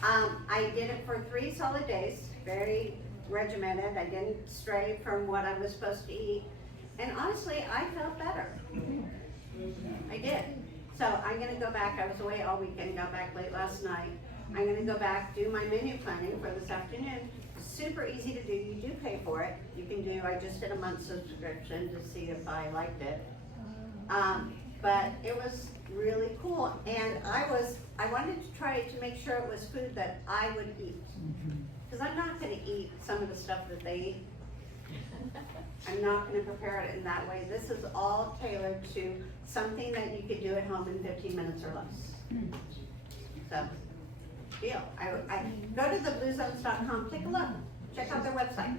I did it for 3 solid days, very regimented. I didn't stray from what I was supposed to eat. And honestly, I felt better. I did. So I'm gonna go back. I was away all weekend, got back late last night. I'm gonna go back, do my menu planning for this afternoon. Super easy to do. You do pay for it. You can do, I just did a month subscription to see if I liked it. But it was really cool. And I wanted to try to make sure it was food that I would eat. Because I'm not gonna eat some of the stuff that they eat. I'm not gonna prepare it in that way. This is all tailored to something that you could do at home in 15 minutes or less. So, deal. I go to thebluezones.com, take a look, check out their website.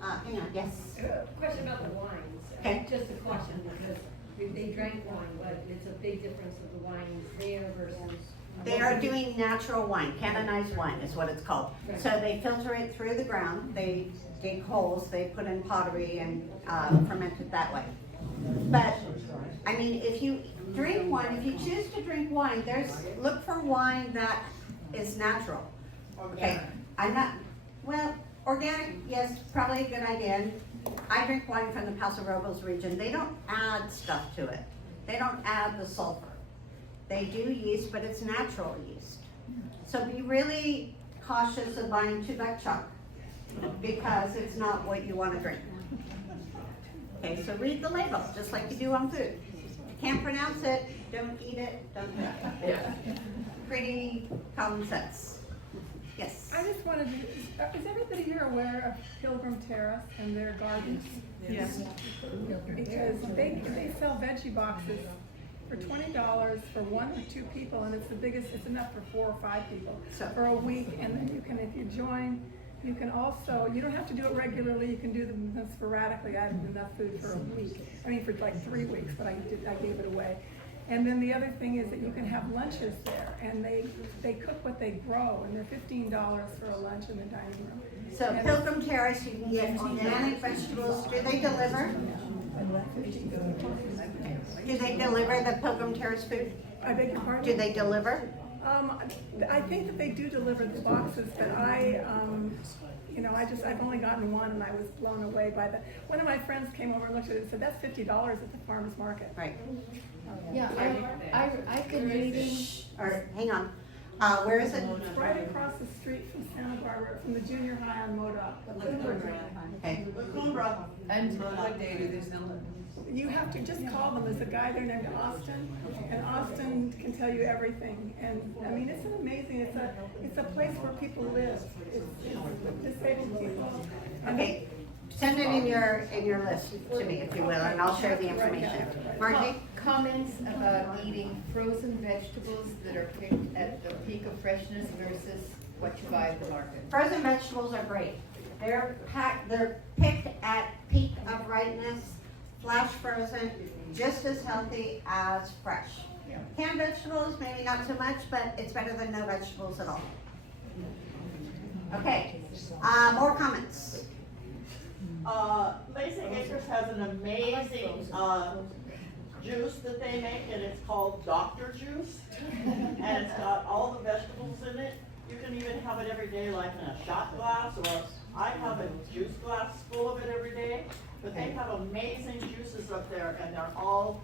Hang on, yes. Question about the wines. Okay. Just a question, because if they drank wine, but it's a big difference of the wines there versus. They are doing natural wine, canonized wine is what it's called. So they filter it through the ground, they dig holes, they put in pottery and ferment it that way. But, I mean, if you drink wine, if you choose to drink wine, look for wine that is natural. Okay, I'm not, well, organic, yes, probably a good idea. I drink wine from the Paso Robles region. They don't add stuff to it. They don't add the sulfur. They do yeast, but it's natural yeast. So be really cautious of buying 2-buck chuck because it's not what you want to drink. Okay, so read the label, just like you do on food. If you can't pronounce it, don't eat it, don't drink it. Pretty common sense. Yes? I just wanted to, is everybody here aware of Pilgrim Terrace and their gardens? Yes. Because they sell veggie boxes for $20 for 1 or 2 people, and it's the biggest, it's enough for 4 or 5 people for a week. And then you can, if you join, you can also, you don't have to do it regularly, you can do them sporadically. I have enough food for a week, I mean for like 3 weeks, but I gave it away. And then the other thing is that you can have lunches there, and they cook what they grow, and they're $15 for a lunch in the dining room. So And Pilgrim Terrace, you can get organic vegetables. Do they deliver? Do they deliver the Pilgrim Terrace food? I beg your pardon? Do they deliver? I think that they do deliver the boxes, but I've only gotten one, and I was blown away by that. One of my friends came over and looked at it and said, that's $50 at the farmer's market. Right. Yeah, I've been reading. Or, hang on, where is it? It's right across the street from Santa Barbara, from the junior high on Modoc. Okay. And What day do they sell it? You have to just call them. There's a guy there named Austin, and Austin can tell you everything. And I mean, it's an amazing. It's a place where people live. It's disabled people. Okay, send it in your list to me if you will, and I'll share the information. Margie? Comments about eating frozen vegetables that are picked at the peak of freshness versus what you buy at the market. Frozen vegetables are great. They're picked at peak of ripeness. flash frozen, just as healthy as fresh. Canned vegetables, maybe not so much, but it's better than no vegetables at all. Okay, more comments? Lazy Acres has an amazing, juice that they make, and it's called Doctor Juice. And it's got all the vegetables in it. You can even have it every day, like in a shot glass, or I have a juice glass full of it every day. But they have amazing juices up there, and they're all